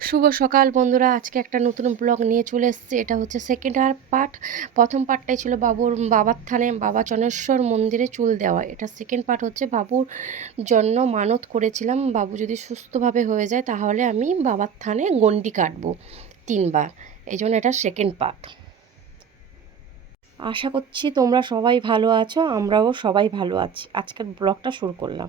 শুভ সকাল বন্ধুরা। আজকে একটা নতুন ব্লগ নিয়ে চলে এসেছে। এটা হচ্ছে সেকেন্ড আর পার্ট প্রথম পার্টটাই ছিল বাবুর বাবার থানে, বাবা চনেশ্বর মন্দিরে চুল দেওয়া। এটা সেকেন্ড পার্ট হচ্ছে বাবুর জন্য মানত করেছিলাম। বাবু যদি সুস্থভাবে হয়ে যায়, তাহলে আমি বাবার থানে গন্ডি কাটবো তিনবার। এই জন্য এটা সেকেন্ড পার্ট আশা করছি তোমরা সবাই ভালো আছো, আমরাও সবাই ভালো আছি। আজকের ব্লগটা শুরু করলাম।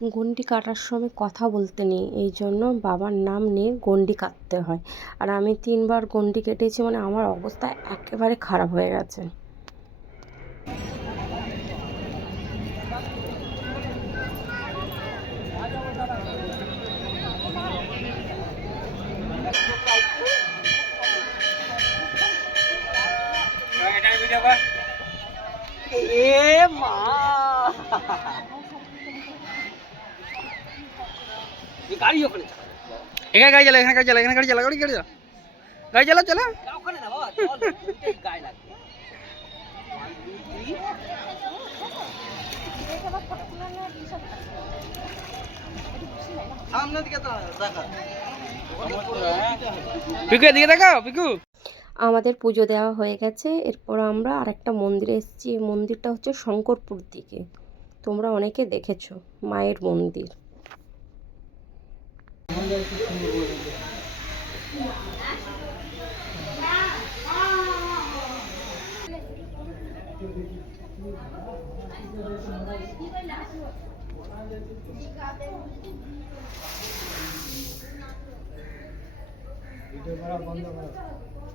গন্ডি কাটার সময় কথা বলতে নেই এই জন্য বাবার নাম নিয়ে গন্ডি কাটতে হয় আর আমি তিনবার গন্ডি কেটেছি মানে আমার অবস্থা একেবারে খারাপ হয়ে গেছে এ মা এই গাড়ি ওখানে এখানে গাড়ি চালা এখানে গাড়ি চালা এখানে গাড়ি চালা গাড়ি গাড়ি চালা। গাড়ি চালা চালা। ওখানে না বাবা গায়ে লাগবে। One, two, three. সামনের দিকে দেখা। পিকু এদিকে দেখাও পিকু। আমাদের পুজো দেওয়া হয়ে গেছে এরপর আমরা আরেকটা মন্দিরে এসেছি। এই মন্দিরটা হচ্ছে শঙ্করপুর দিকে। তোমরা অনেকে দেখেছ মায়ের মন্দির।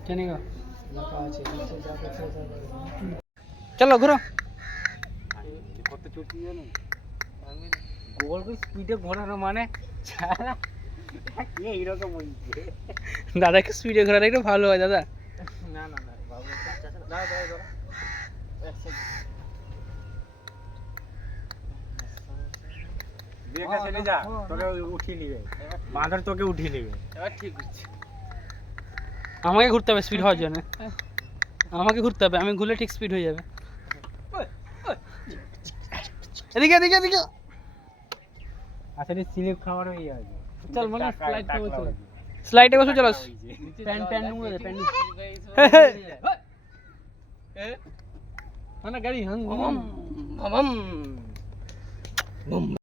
জানি চলো ঘুরো। গোল করে স্পিডে ঘোরানো মানে? ছাড়া। দাদাকে স্পিডে ঘোরাটা একটু ভালো হয় দাদা। না না না বাবু দাঁড়া দাঁড়া দাঁড়া। এক সেকেন্ড দেখে চলে যা তোকে উঠিয়ে নিবে। বাঁদর তোকে উঠিয়ে নিবে। এবার ঠিক হচ্ছে। আমাকে ঘুরতে হবে স্পিড হওয়ার জন্য। আমাকে ঘুরতে হবে আমি ঘুরলে ঠিক স্পিড হয়ে যাবে। এদিকে এদিকে এদিকে। আসলে স্লিপ খাওয়ার হয়ে যাবে। চল মনে টাকা করব চল। স্লাইডে বসে চলো। প্যান প্যান নুড়ে দে প্যান। মানে গাড়ি হাং মামাম।